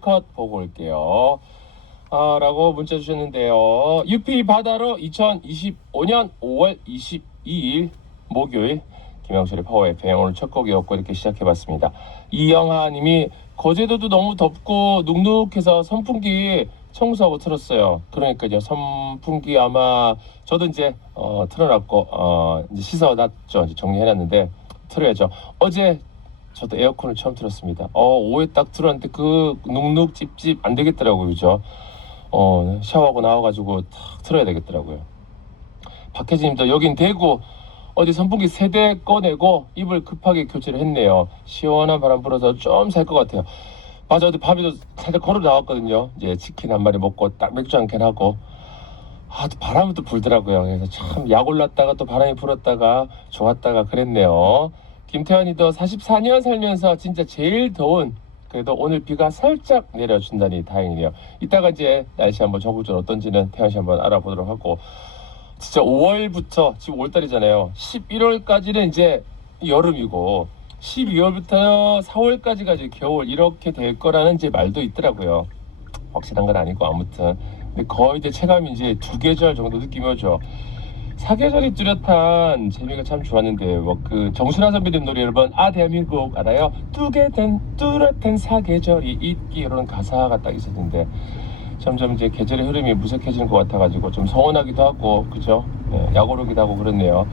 컷 보고 올게요. 라고 문자 주셨는데요. UP 바다로 2025년 5월 22일 목요일 김영철의 파워 FM 오늘 첫 곡이었고 이렇게 시작해봤습니다. 이영하님이 거제도도 너무 덥고 눅눅해서 선풍기 청소하고 틀었어요. 그러니까요, 선풍기 아마 저도 이제 틀어놨고 이제 씻어놨죠. 이제 정리해놨는데 틀어야죠. 어제 저도 에어컨을 처음 틀었습니다. 오후에 딱 틀었는데 그 눅눅 찝찝 안 되겠더라고요, 그죠? 샤워하고 나와가지고 탁 틀어야 되겠더라고요. 박혜진님도 여긴 대구 어디 선풍기 3대 꺼내고 이불 급하게 교체를 했네요. 시원한 바람 불어서 좀 살 것 같아요. 맞아, 어제 밤에도 살짝 걸어 나왔거든요. 이제 치킨 한 마리 먹고 딱 맥주 한 캔 하고 또 바람이 또 불더라고요. 그래서 참 약 올랐다가 또 바람이 불었다가 좋았다가 그랬네요. 김태환이도 44년 살면서 진짜 제일 더운, 그래도 오늘 비가 살짝 내려준다니 다행이네요. 이따가 이제 날씨 한번 전국적으로 어떤지는 태환씨 한번 알아보도록 하고, 진짜 5월부터 지금 5월달이잖아요. 11월까지는 이제 여름이고 12월부터 4월까지가 이제 겨울, 이렇게 될 거라는 이제 말도 있더라고요. 확실한 건 아니고 아무튼 근데 거의 이제 체감이 이제 2계절 정도 느낌이 오죠. 사계절이 뚜렷한 재미가 참 좋았는데 그 정순아 선배님 노래 여러분 대한민국 알아요? 뚜렷한 사계절이 있기 이런 가사가 딱 있었는데 점점 이제 계절의 흐름이 무색해지는 것 같아가지고 좀 서운하기도 하고 그죠? 네, 약오르기도 하고 그렇네요.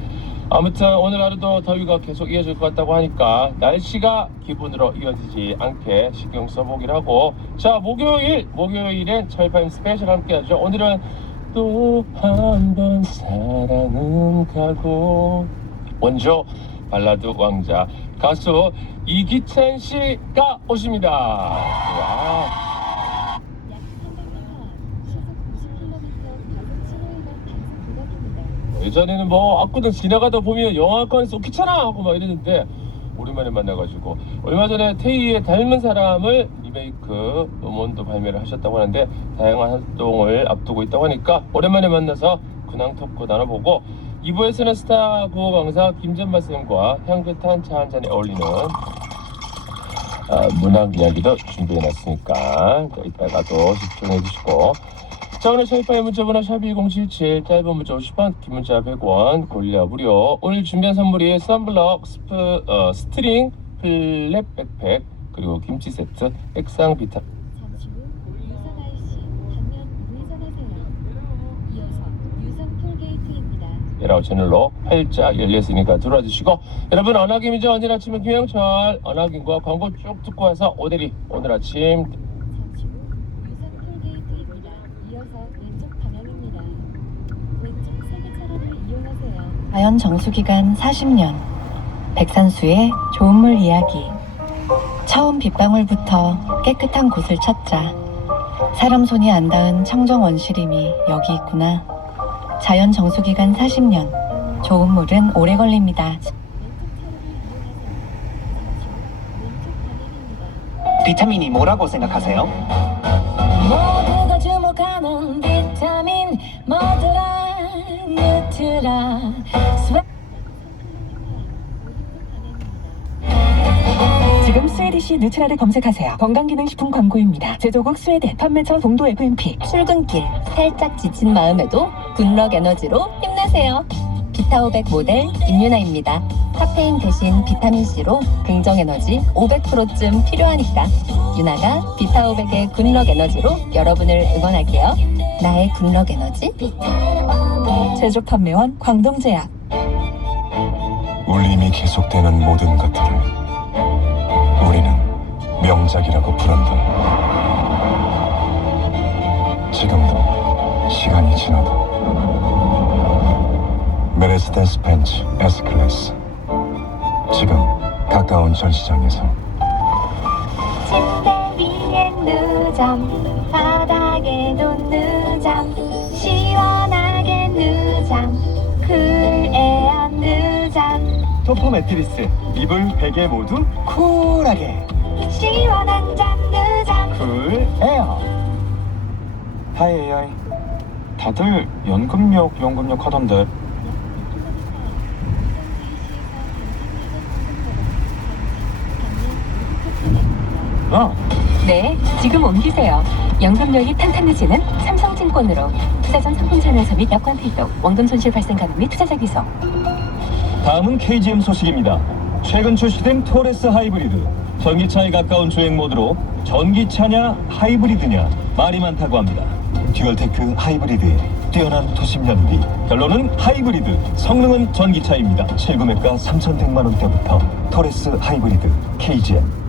아무튼 오늘 하루도 더위가 계속 이어질 것 같다고 하니까 날씨가 기분으로 이어지지 않게 신경 써보기를 하고, 자 목요일엔 철파임 스페셜 함께 하죠. 오늘은 또 한 번 사랑은 가고, 원조 발라드 왕자 가수 이기찬 씨가 오십니다. 와. 예전에는 앞구동 지나가다 보면 영화관에서 귀찮아 하고 막 이랬는데 오랜만에 만나가지고, 얼마 전에 태희의 닮은 사람을 리메이크 음원도 발매를 하셨다고 하는데 다양한 활동을 앞두고 있다고 하니까 오랜만에 만나서 근황 토크 나눠보고, 2부에서는 스타 구호 강사 김전마 쌤과 향긋한 차 한 잔에 어울리는 문학 이야기도 준비해놨으니까 이따가도 집중해주시고, 자, 오늘 샤이파이 문자번호 샵1077, 짧은 문자 50원, 긴 문자 100원, 고릴라 무료. 오늘 준비한 선물이 썬블럭, 스트링, 플랫 백팩, 그리고 김치 세트, 액상 비타. 잠시 후 유성 IC 방면 우회전하세요. 이어서 유성 톨게이트입니다. 19 채널로 활짝 열렸으니까 들어와 주시고, 여러분 언학임이죠. 오늘 아침은 김영철 언학임과 광고 쭉 듣고 와서 오대리 오늘 아침 잠시 후 유성 톨게이트입니다. 이어서 왼쪽 방향입니다. 왼쪽 세계차로를 이용하세요. 자연 정수기간 40년, 백산수의 좋은 물 이야기. 처음 빗방울부터 깨끗한 곳을 찾자. 사람 손이 안 닿은 청정 원시림이 여기 있구나. 자연 정수기간 40년, 좋은 물은 오래 걸립니다. 왼쪽 차로를 이용하세요. 잠시 후 왼쪽 방향입니다. 비타민이 뭐라고 생각하세요? 모두가 주목하는 비타민 뭐더라 뉴트라 지금 스웨디시 누트라를 검색하세요. 건강기능식품 광고입니다. 제조국 스웨덴, 판매처 동도 FMP. 출근길 살짝 지친 마음에도 굿럭 에너지로 힘내세요. 비타오백 모델 임유나입니다. 카페인 대신 비타민C로 긍정 에너지 500%쯤 필요하니까 유나가 비타오백의 굿럭 에너지로 여러분을 응원할게요. 나의 굿럭 에너지? 제조 판매원 광동제약. 울림이 계속되는 모든 것들을 우리는 명작이라고 부른다. 지금도 시간이 지나도 메르세데스 벤츠 S클래스, 지금 가까운 전시장에서. 침대 위엔 누잠, 바닥에도 누잠, 시원하게 누잠, 쿨에어 누잠, 토프 매트리스, 이불, 베개 모두 쿨하게. 시원한 잠 누잠. 쿨 에어. 하이 AI. 다들 연금력 하던데. 어. 네, 지금 옮기세요. 연금력이 탄탄해지는 삼성증권으로 투자 전 상품 참여서 및 여권 필독, 원금 손실 발생 가능 및 투자자 귀속. 다음은 KGM 소식입니다. 최근 출시된 토레스 하이브리드. 전기차에 가까운 주행 모드로 전기차냐 하이브리드냐 말이 많다고 합니다. 듀얼테크 하이브리드의 뛰어난 도심 연비. 결론은 하이브리드, 성능은 전기차입니다. 실구매가 3,100만 원대부터 토레스 하이브리드 KGM.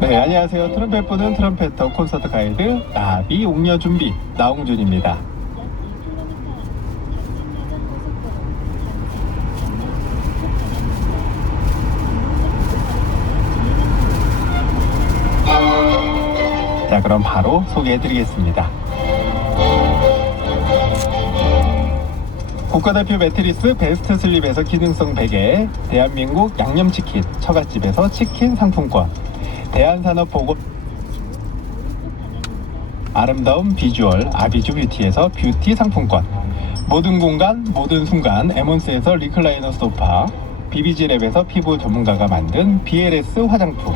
네, 안녕하세요. 트럼펫 부는 트럼펫터 콘서트 가이드 나비 옥녀 준비 나홍준입니다. 자, 그럼 바로 소개해드리겠습니다. 국가대표 매트리스 베스트 슬립에서 기능성 베개, 대한민국 양념치킨 처갓집에서 치킨 상품권, 대한산업보건 아름다운 비주얼 아비주 뷰티에서 뷰티 상품권, 모든 공간 모든 순간 에몬스에서 리클라이너 소파, BBG랩에서 피부 전문가가 만든 BLS 화장품,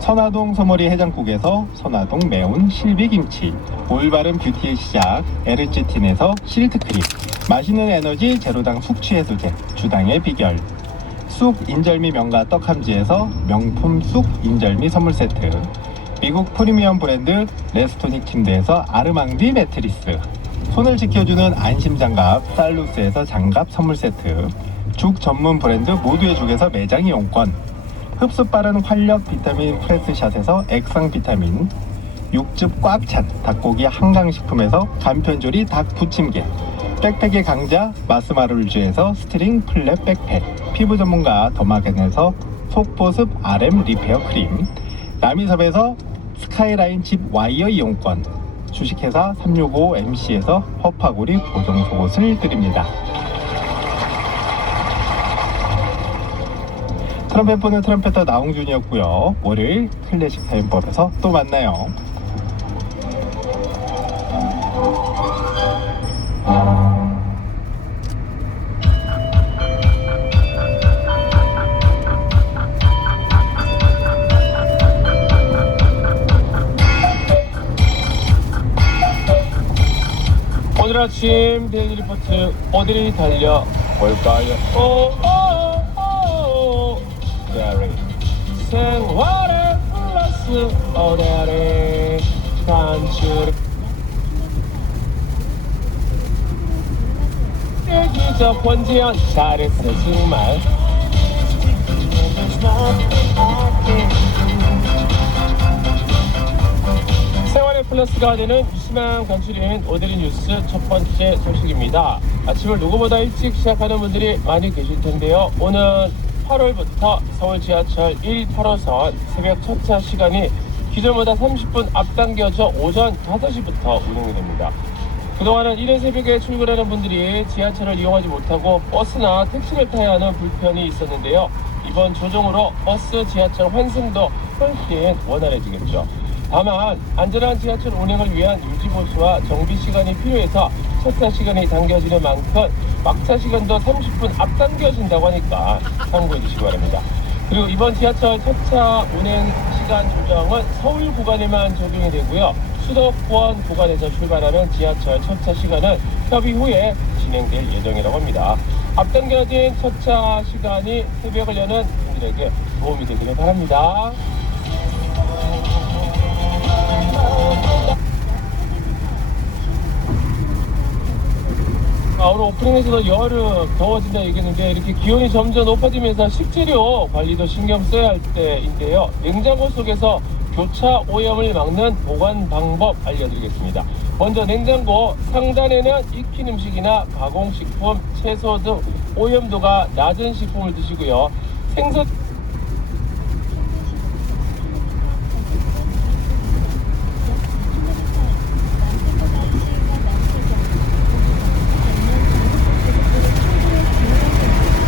선화동 소머리 해장국에서 선화동 매운 실비김치, 올바른 뷰티의 시작 에르지틴에서 실트크림, 맛있는 에너지 제로당 숙취해소제 주당의 비결, 쑥 인절미 명가 떡함지에서 명품 쑥 인절미 선물 세트, 미국 프리미엄 브랜드 레스토닉 침대에서 아르망디 매트리스, 손을 지켜주는 안심장갑 살루스에서 장갑 선물 세트, 죽 전문 브랜드 모두의 죽에서 매장 이용권, 흡수 빠른 활력 비타민 프레스샷에서 액상 비타민, 육즙 꽉 찬 닭고기 한강식품에서 간편조리 닭 부침개, 백팩의 강자 마스마르주에서 스트링 플랫 백팩, 피부 전문가 더마겐에서 속보습 RM 리페어 크림, 남이섭에서 스카이라인 집 와이어 이용권, 주식회사 365MC에서 허파고리 보정 속옷을 드립니다. 트럼펫 보는 트럼펫터 나홍준이었고요. 월요일 클래식 사연법에서 또 만나요. 오늘 아침 데일리 리포트 어디를 달려볼까요? 데리 생활의 플러스 어데리 단추를 기적 권지현 잘했어 정말. 생활의 플러스가 되는 유심한 간추린 오데리 뉴스 첫 번째 소식입니다. 아침을 누구보다 일찍 시작하는 분들이 많이 계실 텐데요. 오늘 8월부터 서울 지하철 1, 8호선 새벽 첫차 시간이 기존보다 30분 앞당겨져 오전 5시부터 운행이 됩니다. 그동안은 이른 새벽에 출근하는 분들이 지하철을 이용하지 못하고 버스나 택시를 타야 하는 불편이 있었는데요. 이번 조정으로 버스, 지하철 환승도 훨씬 원활해지겠죠. 다만 안전한 지하철 운행을 위한 유지보수와 정비 시간이 필요해서 첫차 시간이 당겨지는 만큼 막차 시간도 30분 앞당겨진다고 하니까 참고해 주시기 바랍니다. 그리고 이번 지하철 첫차 운행 시간 조정은 서울 구간에만 적용이 되고요. 수도권 구간에서 출발하는 지하철 첫차 시간은 협의 후에 진행될 예정이라고 합니다. 앞당겨진 첫차 시간이 새벽을 여는 분들에게 도움이 되기를 바랍니다. 오늘 오프닝에서도 여름 더워진다 얘기했는데 이렇게 기온이 점점 높아지면서 식재료 관리도 신경 써야 할 때인데요. 냉장고 속에서 교차 오염을 막는 보관 방법 알려드리겠습니다. 먼저 냉장고 상단에는 익힌 음식이나 가공식품, 채소 등 오염도가 낮은 식품을 드시고요. 생선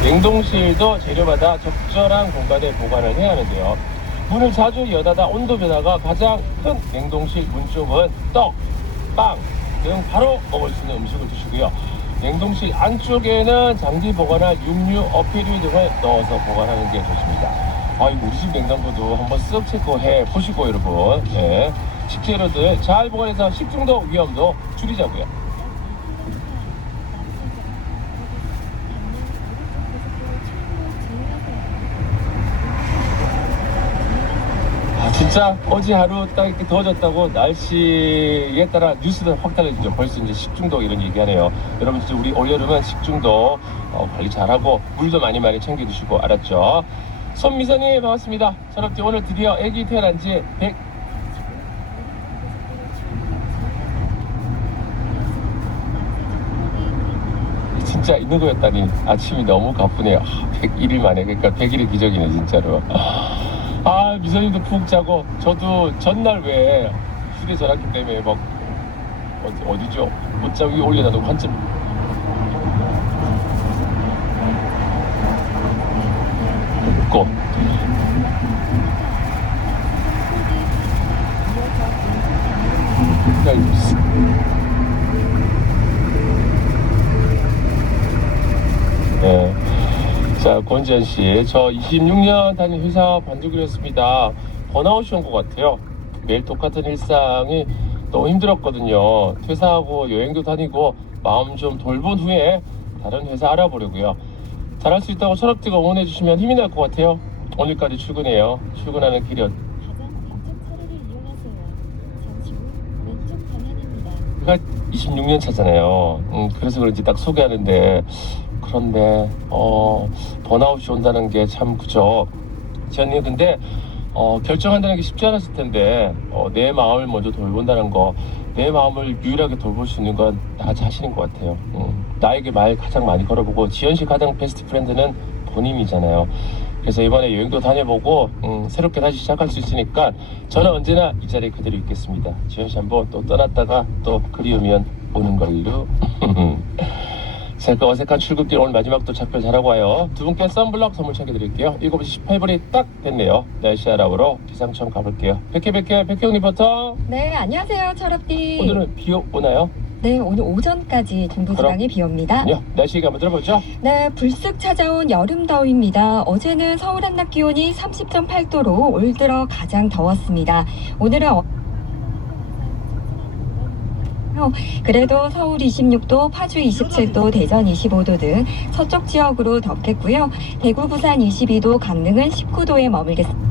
냉동실도 재료마다 적절한 공간에 보관을 해야 하는데요. 문을 자주 여닫아 온도 변화가 가장 큰 냉동실 문 쪽은 떡, 빵 등 바로 먹을 수 있는 음식을 드시고요. 냉동실 안쪽에는 장기 보관할 육류, 어패류 등을 넣어서 보관하는 게 좋습니다. 아이고, 우리 집 냉장고도 한번 쓱 체크해 보시고 여러분, 예, 식재료들 잘 보관해서 식중독 위험도 줄이자고요. 진짜 어제 하루 딱 이렇게 더워졌다고 날씨에 따라 뉴스들 확 달라지죠. 벌써 이제 식중독 이런 얘기하네요. 여러분 진짜 우리 올여름은 식중독 관리 잘하고 물도 많이 챙겨주시고, 알았죠? 손미선님 반갑습니다. 철업지 오늘 드디어 아기 태어난 지 100 진짜 있는 거였다니 아침이 너무 가쁘네요. 101일 만에, 그러니까 100일의 기적이네 진짜로. 아, 미선님도 푹 자고, 저도 전날 왜 휴대전화기 때문에 막 어디죠? 문자 위에 올려놔도 한참 고. 네. 자, 권지현 씨, 저 26년 다닌 회사 반죽이었습니다. 번아웃이 온 것 같아요. 매일 똑같은 일상이 너무 힘들었거든요. 퇴사하고 여행도 다니고 마음 좀 돌본 후에 다른 회사 알아보려고요. 잘할 수 있다고 철업지가 응원해 주시면 힘이 날 것 같아요. 오늘까지 출근해요. 출근하는 길이 가장 왼쪽 차로를 이용하세요. 잠시 후 왼쪽 방향입니다. 제가 26년 차잖아요. 그래서 그런지 딱 소개하는데, 그런데 번아웃이 온다는 게 참 그죠. 지연님, 근데 결정한다는 게 쉽지 않았을 텐데, 내 마음을 먼저 돌본다는 거, 내 마음을 유일하게 돌볼 수 있는 건 나 자신인 것 같아요. 나에게 말 가장 많이 걸어보고, 지연 씨 가장 베스트 프렌드는 본인이잖아요. 그래서 이번에 여행도 다녀보고 새롭게 다시 시작할 수 있으니까 저는 언제나 이 자리에 그대로 있겠습니다. 지연 씨 한번 또 떠났다가 또 그리우면 오는 걸로. 자, 그 어색한 출근길 오늘 마지막 또 작별 잘하고 와요. 두 분께 썬블럭 선물 챙겨드릴게요. 7시 18분이 딱 됐네요. 날씨 알아보러 기상청 가볼게요. 백혜영 리포터. 네, 안녕하세요, 철업디. 오늘은 비 오나요? 네, 오늘 오전까지 중부지방에 비 옵니다. 아니요, 날씨 얘기 한번 들어보죠. 네, 불쑥 찾아온 여름 더위입니다. 어제는 서울 한낮 기온이 30.8도로 올 들어 가장 더웠습니다. 오늘은 그래도 서울 26도, 파주 27도, 대전 25도 등 서쪽 지역으로 덥겠고요. 대구, 부산 22도, 강릉은 19도에 머물겠습니다.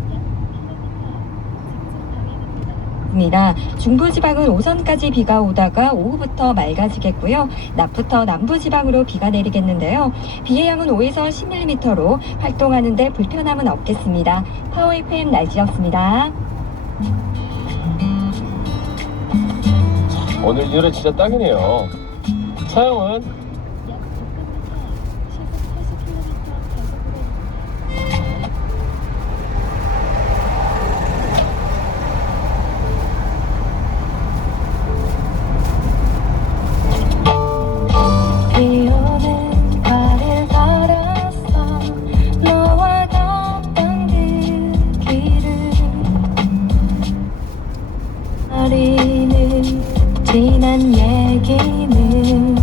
중부지방은 오전까지 비가 오다가 오후부터 맑아지겠고요. 낮부터 남부지방으로 비가 내리겠는데요. 비의 양은 5에서 10mm로 활동하는 데 불편함은 없겠습니다. 파워 FM 날씨였습니다. 오늘 이 노래 진짜 딱이네요. 사용은 약 5km 시속 80km 가속으로 비 오는 과를 걸었어. 너와 걷던 그 길을 어리는 지난 얘기는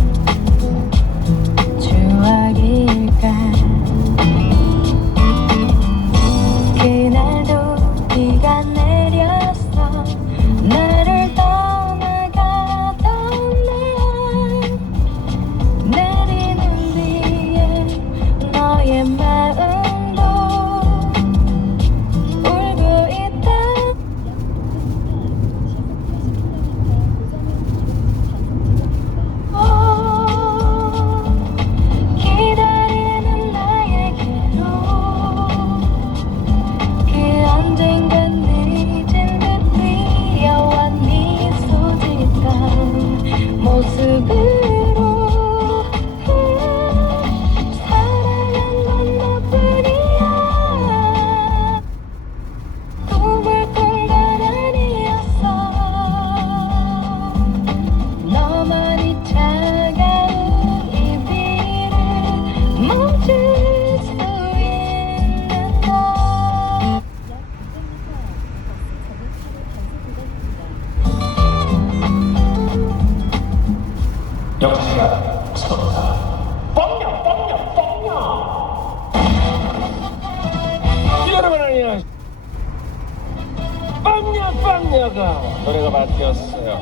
빵야가 노래가 바뀌었어요.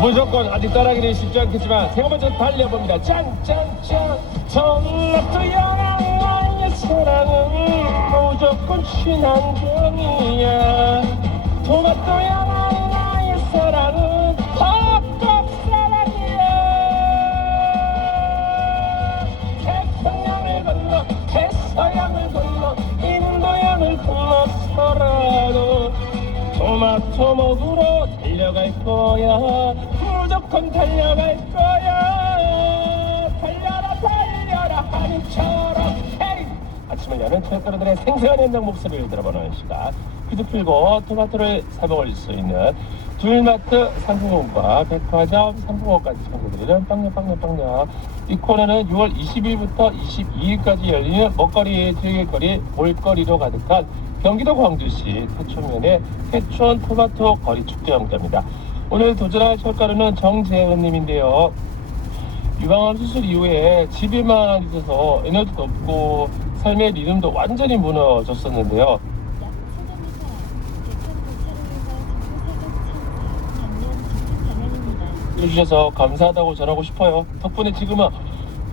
무조건 아직 따라하기는 쉽지 않겠지만 제가 먼저 달려봅니다. 짠짠짠 전라도 영광 나의 사랑은 무조건 친환경이야. 토마토 영광 나의 사랑은 헛곡 사랑이야. 태평양을 건너 태서양을 건너 인도양을 건너서라도 토마토 먹으러 달려갈 거야. 무조건 달려갈 거야. 달려라 하늘처럼. 헤이! 아침을 여는 철가루들의 생생한 현장 목소리를 들어보는 시간. 퀴즈 풀고 토마토를 사 먹을 수 있는 둘마트 상품권과 백화점 상품권까지 선보드리는 빵야. 이 코너는 6월 20일부터 22일까지 열리는 먹거리, 즐길거리, 볼거리로 가득한 경기도 광주시 태촌면의 태촌 토마토 거리 축제 영자입니다. 오늘 도전할 철가루는 정재은님인데요. 유방암 수술 이후에 집에만 있어서 에너지도 없고 삶의 리듬도 완전히 무너졌었는데요. 약 700m 대천 고차로에서 정부 사격 창사 작년 직진 방향입니다. 해주셔서 감사하다고 전하고 싶어요. 덕분에 지금은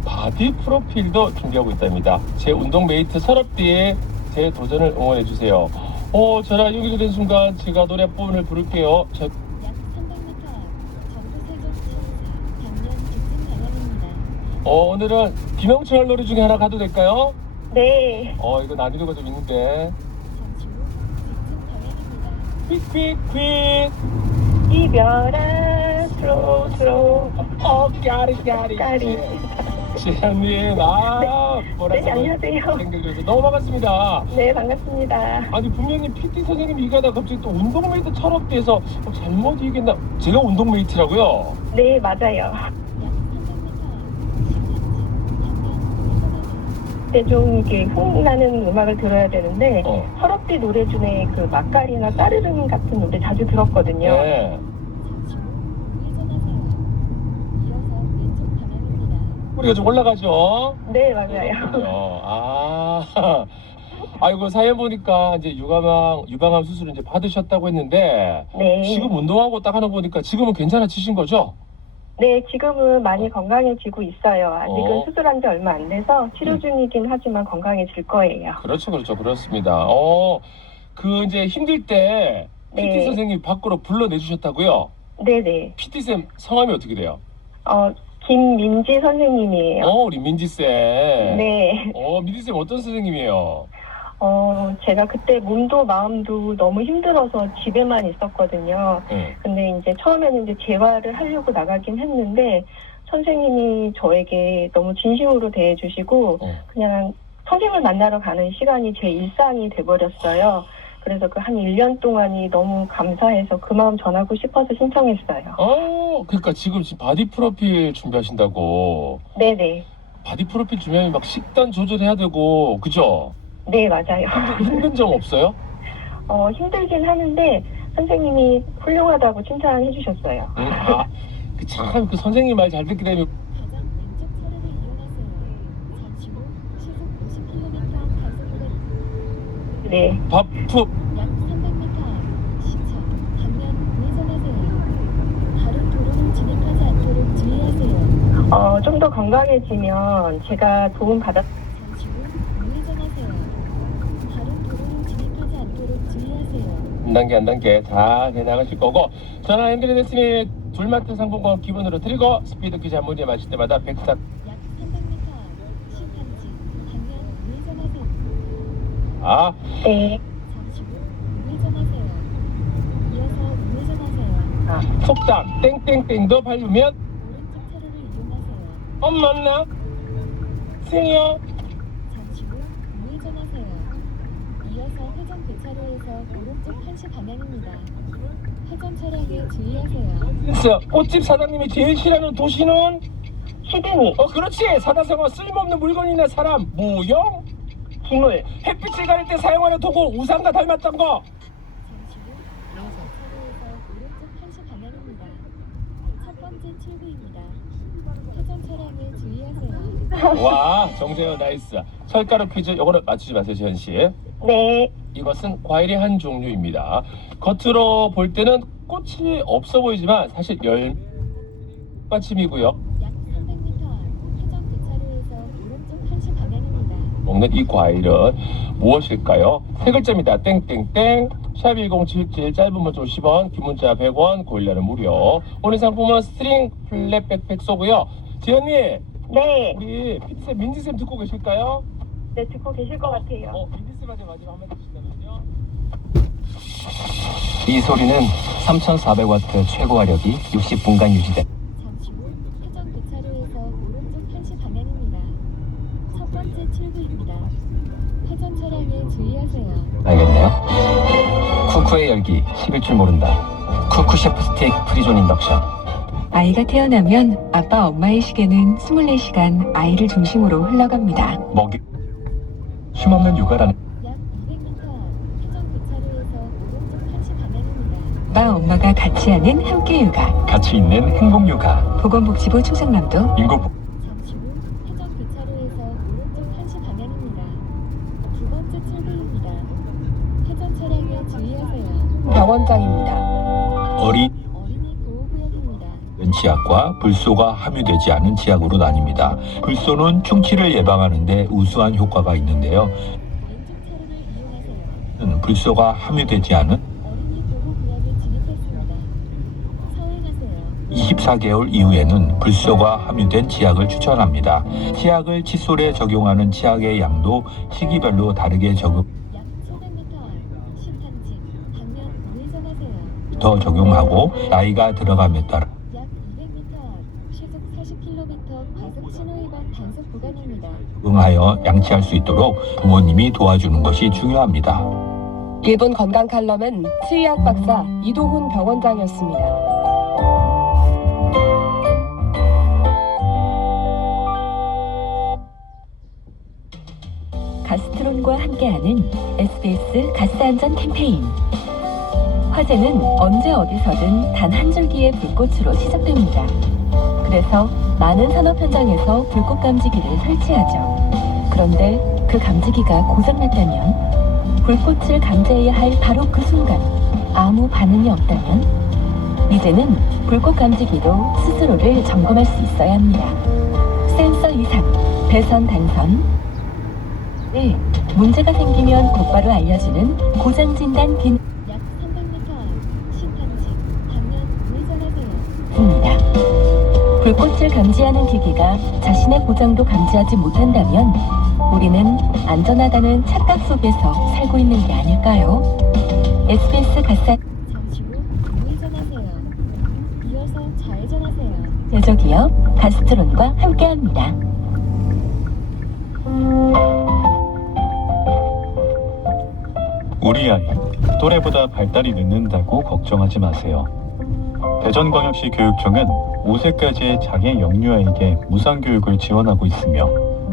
바디 프로필도 준비하고 있답니다. 제 운동 메이트 서럽디에 제 도전을 응원해주세요. 전화 연결된 순간 제가 노래 한 부분을 부를게요. 약 300m 앞 정부 사격 창사 작년 직진 방향입니다. 오늘은 김영철 노래 중에 하나 가도 될까요? 네. 이거 난이도가 좀 있는데. 잠시 후 직진 방향입니다. 퀵 이별아 스로우 까리 까리. 시장님 네, 안녕하세요. 생겨주셔서 너무 반갑습니다. 네, 반갑습니다. 아니 분명히 PT 선생님이 얘기하다 갑자기 또 운동메이트 철업대에서 잘못 얘기했나? 제가 운동메이트라고요? 네, 맞아요. 약 300m 근데 좀 이렇게 흥나는 음악을 들어야 되는데 서럽디 노래 중에 그 막가리나 따르릉 같은 노래 자주 들었거든요. 네. 잠시 후 우회전하세요. 이어서 왼쪽 방향입니다. 우리가 좀 올라가죠? 네, 맞아요. 아이고 사연 보니까 이제 유방암 수술을 이제 받으셨다고 했는데 네. 지금 운동하고 딱 하는 거 보니까 지금은 괜찮아지신 거죠? 네, 지금은 많이 건강해지고 있어요. 아직은 어. 수술한 지 얼마 안 돼서 치료 중이긴 하지만 건강해질 거예요. 그렇죠, 그렇습니다. 그 이제 힘들 때 PT 네. 선생님 밖으로 불러내주셨다고요? 네네. PT 쌤 성함이 어떻게 돼요? 김민지 선생님이에요. 우리 민지 쌤. 네. 민지 쌤 어떤 선생님이에요? 제가 그때 몸도 마음도 너무 힘들어서 집에만 있었거든요. 네. 근데 이제 처음에는 이제 재활을 하려고 나가긴 했는데 선생님이 저에게 너무 진심으로 대해주시고 그냥 선생님을 만나러 가는 시간이 제 일상이 돼버렸어요. 그래서 그 한 1년 동안이 너무 감사해서 그 마음 전하고 싶어서 신청했어요. 그러니까 지금 바디 프로필 준비하신다고. 네네. 바디 프로필 준비하면 막 식단 조절해야 되고, 그죠? 네, 맞아요. 힘든 점 없어요? 힘들긴 하는데 선생님이 훌륭하다고 칭찬해 주셨어요. 참 그 선생님 말 잘 듣게 되면 가장 왼쪽 차로를 이용하세요. 잠시 후 시속 50km 가속으로 네. 밥프 약 300m 앞 시청 방면 우회전하세요. 다른 도로를 진입하지 않도록 주의하세요. 좀 더 건강해지면 제가 도움 받았 잠시 후 우회전하세요. 다른 도로를 진입하지 않도록 주의하세요. 한 단계 다 해나가실 거고 전화 연결이 됐으니 둘마트 상품권 기본으로 드리고 스피드 퀴즈 한 문제 마실 때마다 100사 약 300m 앞 신탄지 방면 우회전하세요. 네. 잠시 후 우회전하세요. 이어서 우회전하세요. 속담 땡땡땡도 밟으면 오른쪽 차로를 이용하세요. 엄마나 생이요. 잠시 후 우회전하세요. 이어서 회전 교차로에서 오른쪽 한시 방향입니다. 회전 차량에 주의하세요. 그래서 꽃집 사장님이 제일 싫어하는 도시는 시드니, 그렇지. 사다성어 쓸모없는 물건이나 사람 무용. 기물, 햇빛을 가릴 때 사용하는 도구 우산과 닮았던 거. 잠시 후 왼쪽 차로에서 오른쪽 한시 방향입니다. 첫 번째 출구입니다. 회전 차량에 주의하세요. 와 정재현 나이스. 철가루 퀴즈 요거는 맞추지 마세요 재현 씨. 네. 이것은 과일의 한 종류입니다. 겉으로 볼 때는 꽃이 없어 보이지만 사실 열받침이고요. 약 300m 앞 회전 교차로에서 오른쪽 1시 방향입니다. 먹는 이 과일은 무엇일까요? 세 글자입니다. 땡땡땡. 샵 1077 짧은 문자 50원, 긴 문자 100원, 고일라는 무료. 오늘 상품은 스트링 플랫 백팩 쏘고요. 지연님, 네, 우리 피트쌤 민지쌤 듣고 계실까요? 네 듣고 계실 것 같아요. 민지쌤한테 마지막 한번 해주신다면요. 이 소리는 3400와트 최고 화력이 60분간 유지돼. 잠시 후 회전 교차로에서 오른쪽 1시 방향입니다. 첫 번째 출구입니다. 회전 차량에 주의하세요. 알겠네요. 쿠쿠의 열기 11줄 모른다. 쿠쿠 셰프 스틱 프리존 인덕션. 아이가 태어나면 아빠 엄마의 시계는 24시간 아이를 중심으로 흘러갑니다. 먹이 쉼없는 육아라는 약 200m 앞 회전 교차로에서 오른쪽 1시 방향입니다. 아빠 엄마가 같이 하는 함께 육아. 가치 있는 행복 육아. 보건복지부 충청남도 인구 잠시 후 회전 교차로에서 오른쪽 1시 방향입니다. 두 번째 출구입니다. 회전 차량에 주의하세요. 병원장입니다. 어린 어린이 보호구역입니다. 치약과 불소가 함유되지 않은 치약으로 나뉩니다. 불소는 충치를 예방하는 데 우수한 효과가 있는데요. 왼쪽 차로를 이용하세요. 불소가 함유되지 않은 어린이 보호구역에 진입했습니다. 서행하세요. 24개월 이후에는 불소가 함유된 치약을 추천합니다. 치약을 칫솔에 적용하는 치약의 양도 시기별로 다르게 적용 약 700m 앞 신탄진 방면 우회전하세요. 더 적용하고 나이가 들어감에 따라 약 200m 앞 시속 40km 과속 신호위반 단속 구간입니다. 적응하여 양치할 수 있도록 부모님이 도와주는 것이 중요합니다. 1분 건강 칼럼은 치의학 박사 이도훈 병원장이었습니다. 가스트론과 함께하는 SBS 가스안전 캠페인. 화재는 언제 어디서든 단 한 줄기의 불꽃으로 시작됩니다. 그래서 많은 산업 현장에서 불꽃 감지기를 설치하죠. 그런데 그 감지기가 고장났다면, 불꽃을 감지해야 할 바로 그 순간 아무 반응이 없다면, 이제는 불꽃 감지기로 스스로를 점검할 수 있어야 합니다. 센서 이상, 배선 단선. 네, 문제가 생기면 곧바로 알려주는 고장 진단 기능. 약 300m 앞 신탄진 방면 우회전하세요. 입니다. 불꽃을 감지하는 기기가 자신의 고장도 감지하지 못한다면 우리는 안전하다는 착각 속에서 살고 있는 게 아닐까요? SBS 가스 잠시 후 우회전하세요. 이어서 좌회전하세요. 제조기업 가스트론과 함께합니다. 우리 아이 또래보다 발달이 늦는다고 걱정하지 마세요. 대전광역시 교육청은 5세까지의 장애 영유아에게 무상교육을 지원하고 있으며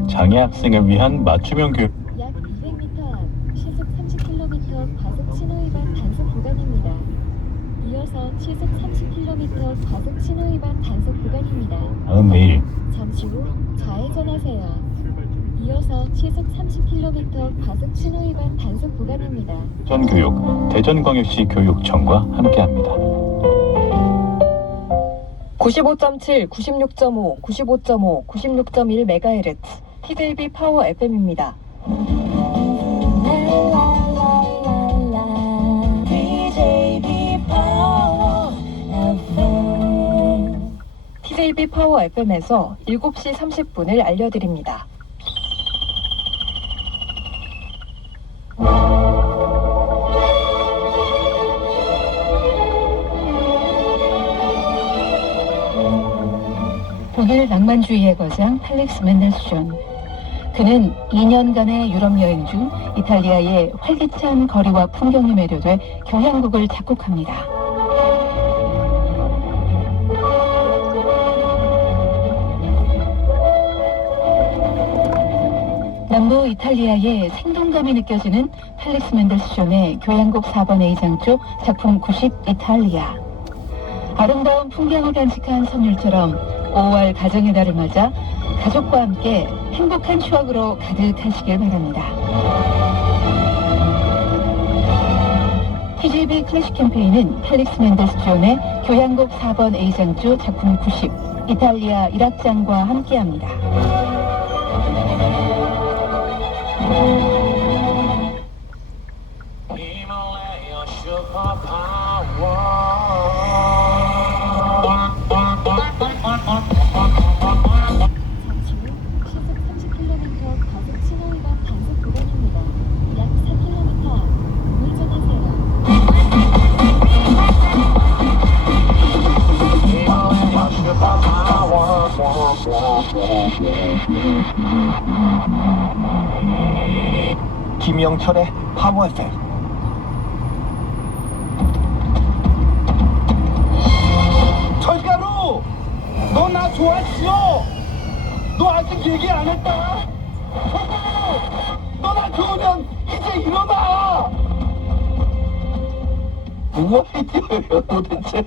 장애 학생을 위한 맞춤형 교육 약 200m 앞 시속 30km 과속 신호위반 단속 구간입니다. 이어서 시속 30km 과속 신호위반 단속 구간입니다. 다음 매일 잠시 후 좌회전하세요. 이어서 시속 30km 과속 신호위반 단속 구간입니다. 전교육 대전광역시 교육청과 함께합니다. 95.7, 96.5, 95.5, 96.1MHz TJB 파워 FM입니다. TJB 파워 FM에서 7시 30분을 알려드립니다. 독일 낭만주의의 거장 펠릭스 맨델스존. 그는 2년간의 유럽 여행 중 이탈리아의 활기찬 거리와 풍경에 매료돼 교향곡을 작곡합니다. 남부 이탈리아의 생동감이 느껴지는 펠릭스 맨델스존의 교향곡 4번 A장조 작품 90 이탈리아. 아름다운 풍경을 간직한 선율처럼 5월 가정의 달을 맞아 가족과 함께 행복한 추억으로 가득하시길 바랍니다. TJB 클래식 캠페인은 펠릭스 멘데스존의 교향곡 4번 A장조 작품 90, 이탈리아 1악장과 함께합니다. 잠시 후 시속 30km 과속 신호 위반 단속 구간입니다. 약 4km 앞 우회전하세요. 김영철의 파워 FM. 철가루! 너 나 좋아했어! 너 아직 얘기 안 했다! 너 나 좋으면 이제 일어나! 누가 비디오예요 도대체?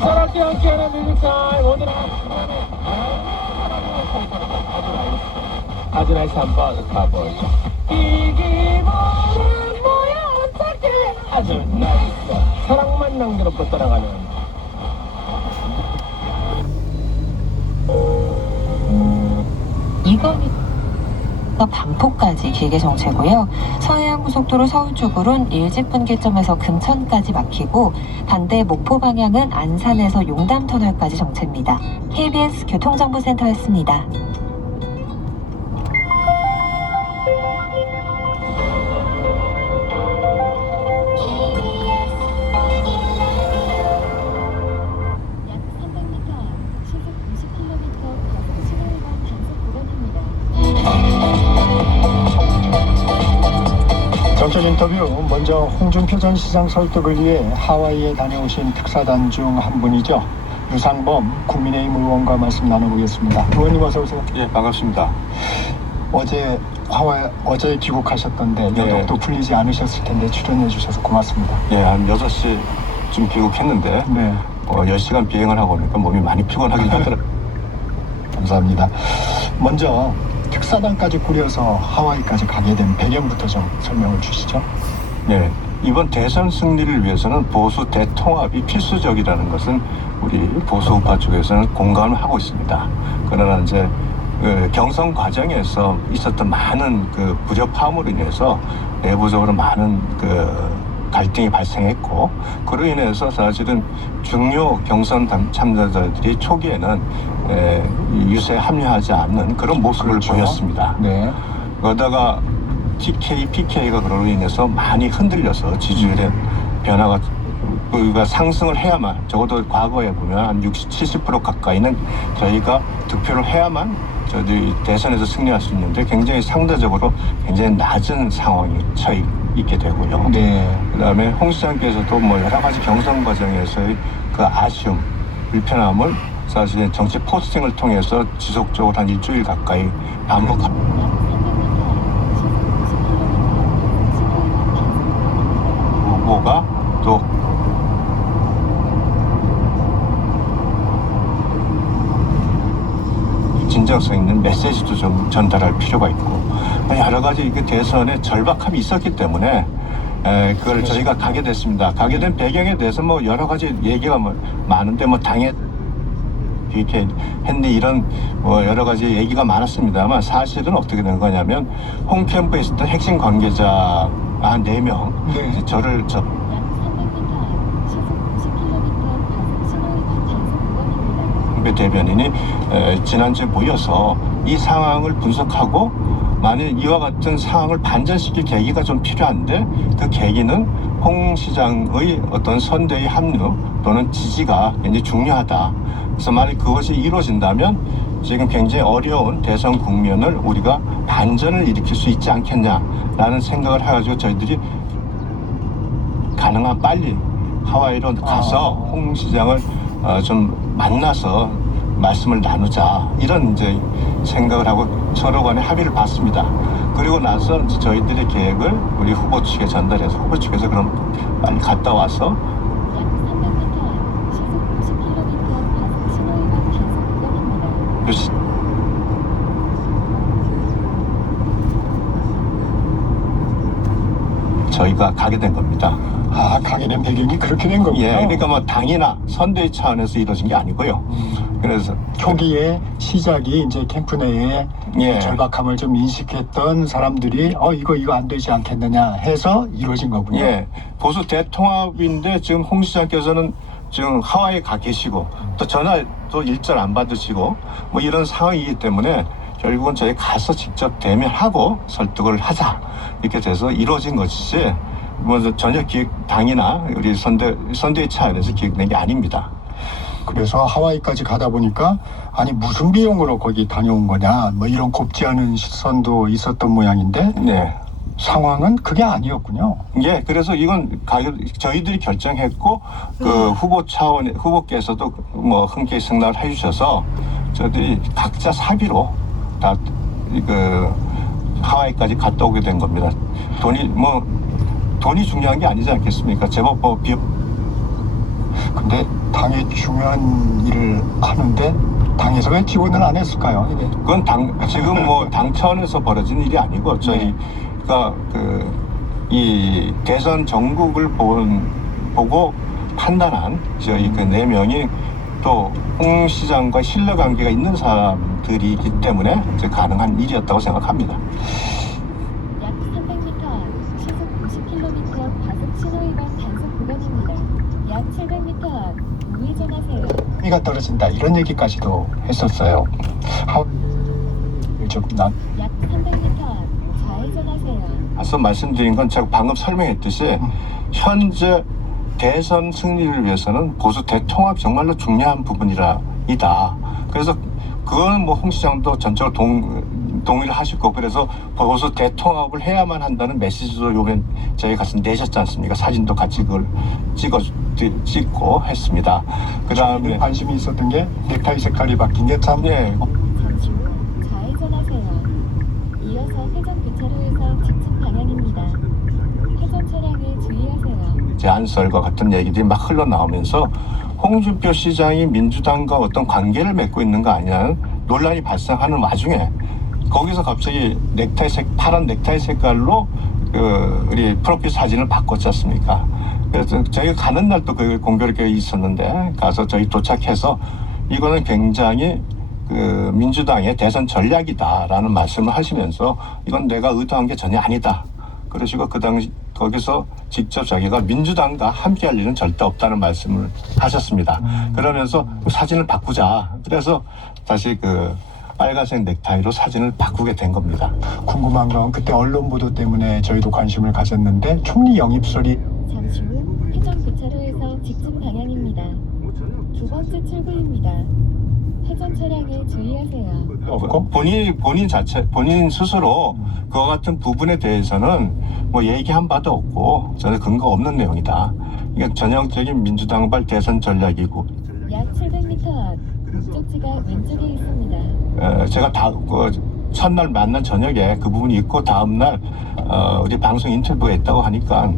사랑께 함께하는 뮤직타임 오늘은 아주 나이스 한번 가보죠. 이 기분은 뭐야 어떡해 아주 나이스 사랑만 남겨놓고 떠나가는 반포까지 길게 정체고요. 서해안 고속도로 서울 쪽으로는 일찍 분기점에서 금천까지 막히고 반대 목포 방향은 안산에서 용담터널까지 정체입니다. KBS 교통정보센터였습니다. 약 300m 앞 시속 50km 과속 신호 위반 단속 구간입니다. 정철 인터뷰. 먼저 홍준표 전 시장 설득을 위해 하와이에 다녀오신 특사단 중 한 분이죠. 유상범 국민의힘 의원과 말씀 나눠보겠습니다. 의원님 어서 오세요. 예, 반갑습니다. 어제 귀국하셨던데 여독도 풀리지 않으셨을 텐데 출연해 주셔서 고맙습니다. 예, 한 6시쯤 귀국했는데 네, 10시간 비행을 하고 오니까 몸이 많이 피곤하긴 하더라고요. 감사합니다. 먼저 특사단까지 꾸려서 하와이까지 가게 된 배경부터 좀 설명을 주시죠. 네, 이번 대선 승리를 위해서는 보수 대통합이 필수적이라는 것은 우리 보수 우파 쪽에서는 공감을 하고 있습니다. 그러나 이제 그 경선 과정에서 있었던 많은 그 불협화음으로 인해서 내부적으로 많은 그 갈등이 발생했고, 그로 인해서 사실은 중요 경선 참가자들이 초기에는 유세에 합류하지 않는 그런 모습을 그렇죠. 보였습니다. 네, 그러다가 TK, PK가 그로 인해서 많이 흔들려서 지지율의 변화가 상승을 해야만, 적어도 과거에 보면 한 60, 70% 가까이는 저희가 득표를 해야만 저희들이 대선에서 승리할 수 있는데 굉장히 상대적으로 굉장히 낮은 상황에 처해 있게 되고요. 네, 그다음에 홍 시장께서도 뭐 여러 가지 경선 과정에서의 그 아쉬움, 불편함을 사실은 정치 포스팅을 통해서 지속적으로 한 일주일 가까이 반복합니다. 후보가 또 진정성 있는 메시지도 좀 전달할 필요가 있고, 여러 가지 그 대선에 절박함이 있었기 때문에 그걸 저희가 가게 됐습니다. 가게 된 배경에 대해서 뭐 여러 가지 얘기가 많은데 뭐 당에 이렇게 했는데 이런 뭐 여러 가지 얘기가 많았습니다만, 사실은 어떻게 된 거냐면 홍캠프에 있었던 핵심 관계자 한 4명 네. 저를 약 300m 앞 시속 90km 과속 신호 위반 단속 구간입니다. 홍배 대변인이 지난주에 모여서 이 상황을 분석하고 만일 이와 같은 상황을 반전시킬 계기가 좀 필요한데, 그 계기는 홍 시장의 어떤 선대의 합류 또는 지지가 굉장히 중요하다. 그래서 만약 그것이 이루어진다면 지금 굉장히 어려운 대선 국면을 우리가 반전을 일으킬 수 있지 않겠냐라는 생각을 해가지고 저희들이 가능한 빨리 하와이로 가서 홍 시장을 좀 만나서 말씀을 나누자, 이런 이제 생각을 하고 서로 간에 합의를 봤습니다. 그리고 나서 이제 저희들의 계획을 우리 후보 측에 전달해서 후보 측에서 그럼 빨리 갔다 와서 약 300m 앞 시속 90km 과속 저희가 가게 된 겁니다. 아, 가게 된 배경이 그렇게 된 거군요. 예, 그러니까 뭐 당이나 선대위 차원에서 이루어진 게 아니고요. 그래서 초기에 시작이 이제 캠프 내에 예. 절박함을 좀 인식했던 사람들이 이거 안 되지 않겠느냐 해서 이루어진 거군요. 예, 보수 대통합인데 지금 홍 시장께서는 지금 하와이에 가 계시고 또 전화도 일절 안 받으시고 뭐 이런 상황이기 때문에 결국은 저희 가서 직접 대면하고 설득을 하자 이렇게 돼서 이루어진 것이지 뭐 전혀 당이나 우리 선대위 차원에서 기획된 게 아닙니다. 그래서 하와이까지 가다 보니까 아니 무슨 비용으로 거기 다녀온 거냐 뭐 이런 곱지 않은 시선도 있었던 모양인데 네. 상황은 그게 아니었군요. 예, 그래서 이건 저희들이 결정했고 그 후보께서도 뭐 흔쾌히 승낙을 해주셔서 저희들이 각자 사비로 다 그 하와이까지 갔다 오게 된 겁니다. 돈이 중요한 게 아니지 않겠습니까? 제법 뭐 근데 당의 중요한 일을 하는데 당에서 왜 지원을 안 했을까요? 이게? 그건 지금 뭐 당 차원에서 벌어진 일이 아니고 저희가 이 대선 전국을 보고 판단한 저희 그 4명이 또 홍 시장과 신뢰 관계가 있는 사람들이기 때문에 가능한 일이었다고 생각합니다. 약 300m 앞 시속 90km 과속 신호위반 단속 구간입니다. 약 700m 앞 우회전하세요. 힘이가 떨어진다 이런 얘기까지도 했었어요. 약 300m 앞 좌회전하세요. 앞서 말씀드린 건 제가 방금 설명했듯이 현재 대선 승리를 위해서는 보수 대통합 정말로 중요한 부분이다. 그래서 그거는 뭐 홍 시장도 전적으로 동의를 하실 거고 그래서 보수 대통합을 해야만 한다는 메시지도 요번 저희 가서 내셨지 않습니까? 사진도 같이 그걸 찍고 했습니다. 그 다음에 관심이 있었던 게 넥타이 색깔이 바뀐 게 참. 예. 잠시 후 좌회전하세요. 이어서 회전 교차로에서 직진 방향입니다. 회전 차량에 주의하세요. 제안설과 같은 얘기들이 막 흘러나오면서 홍준표 시장이 민주당과 어떤 관계를 맺고 있는 거 아니냐는 논란이 발생하는 와중에 거기서 갑자기 파란 넥타이 색깔로 우리 프로필 사진을 바꿨지 않습니까? 그래서 저희가 가는 날도 그 공교롭게 있었는데 가서 저희 도착해서 이거는 굉장히 민주당의 대선 전략이다라는 말씀을 하시면서 이건 내가 의도한 게 전혀 아니다. 그러시고 그 당시 거기서 직접 자기가 민주당과 함께할 일은 절대 없다는 말씀을 하셨습니다. 그러면서 사진을 바꾸자. 그래서 다시 빨간색 넥타이로 사진을 바꾸게 된 겁니다. 궁금한 건 그때 언론 보도 때문에 저희도 관심을 가졌는데 총리 영입설이 잠시 후 회전 교차로에서 직진 방향입니다. 두 번째 출구입니다. 회전 차량에 주의하세요. 없고 본인 스스로 그와 같은 부분에 대해서는 뭐 얘기한 바도 없고 전혀 근거 없는 내용이다. 이게 전형적인 민주당발 대선 전략이고 약 700m 앞 목적지가 왼쪽에 있습니다. 제가 첫날 만난 저녁에 그 부분이 있고 다음날 우리 방송 인터뷰에 있다고 하니까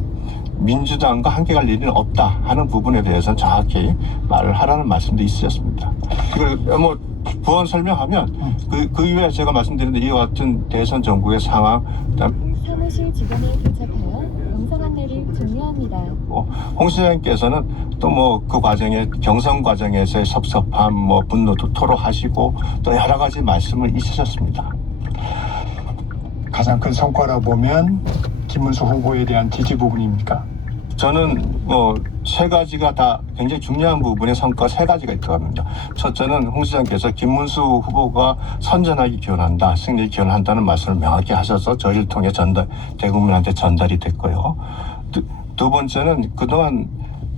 민주당과 함께 갈 일은 없다 하는 부분에 대해서는 정확히 말을 하라는 말씀도 있으셨습니다. 그리고 뭐 부언 설명하면 그 이외에 제가 말씀드린 이와 같은 대선 전국의 상황, 사무실 주변에 도착하여 음성 안내를 종료합니다. 홍 시장께서는 또 뭐 그 과정에 경선 과정에서의 섭섭함, 뭐 분노도 토로하시고 또 여러 가지 말씀을 있으셨습니다. 가장 큰 성과라 보면 김문수 후보에 대한 지지 부분입니까? 저는 뭐 세 가지가 다 굉장히 중요한 부분의 성과 세 가지가 있다고 합니다. 첫째는 홍 시장께서 김문수 후보가 선전하기 기원한다, 승리 기원한다는 말씀을 명확히 하셔서 저희를 통해 대국민한테 전달이 됐고요. 두 번째는 그동안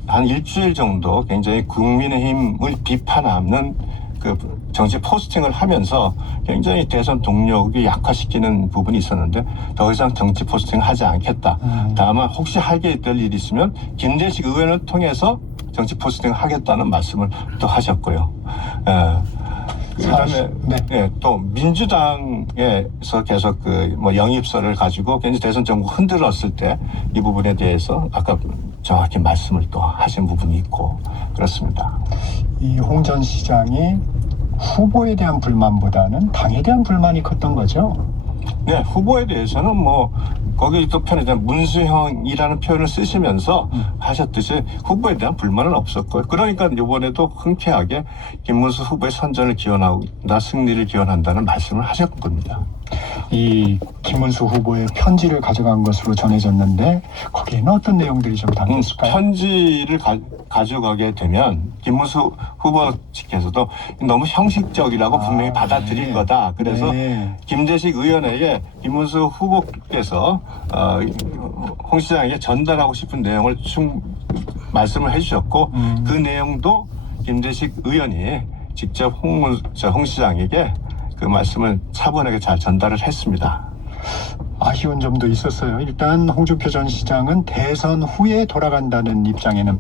한 일주일 정도 굉장히 국민의힘을 비판하는 정치 포스팅을 하면서 굉장히 대선 동력이 약화시키는 부분이 있었는데 더 이상 정치 포스팅 하지 않겠다. 다만 혹시 하게 될 일이 있으면 김대식 의원을 통해서 정치 포스팅 하겠다는 말씀을 또 하셨고요. 그다음에 또 민주당에서 계속 뭐 영입설을 가지고 굉장히 대선 전국 흔들었을 때 이 부분에 대해서 아까 정확히 말씀을 또 하신 부분이 있고 그렇습니다. 이 홍 전 시장이 후보에 대한 불만보다는 당에 대한 불만이 컸던 거죠. 네, 후보에 대해서는 뭐 거기 또 편의점 문수형이라는 표현을 쓰시면서 하셨듯이 후보에 대한 불만은 없었고요. 그러니까 이번에도 흔쾌하게 김문수 후보의 선전을 기원하고 승리를 기원한다는 말씀을 하셨던 겁니다. 이 김문수 후보의 편지를 가져간 것으로 전해졌는데 거기에는 어떤 내용들이 좀 담겼을까요? 편지를 가져가게 되면 김문수 후보께서도 너무 형식적이라고 분명히 받아들일 거다. 그래서 김재식 의원에게 김문수 후보께서 홍 시장에게 전달하고 싶은 내용을 말씀을 해주셨고 그 내용도 김재식 의원이 직접 홍 시장에게 그 말씀을 차분하게 잘 전달을 했습니다. 아쉬운 점도 있었어요. 일단 홍준표 전 시장은 대선 후에 돌아간다는 입장에는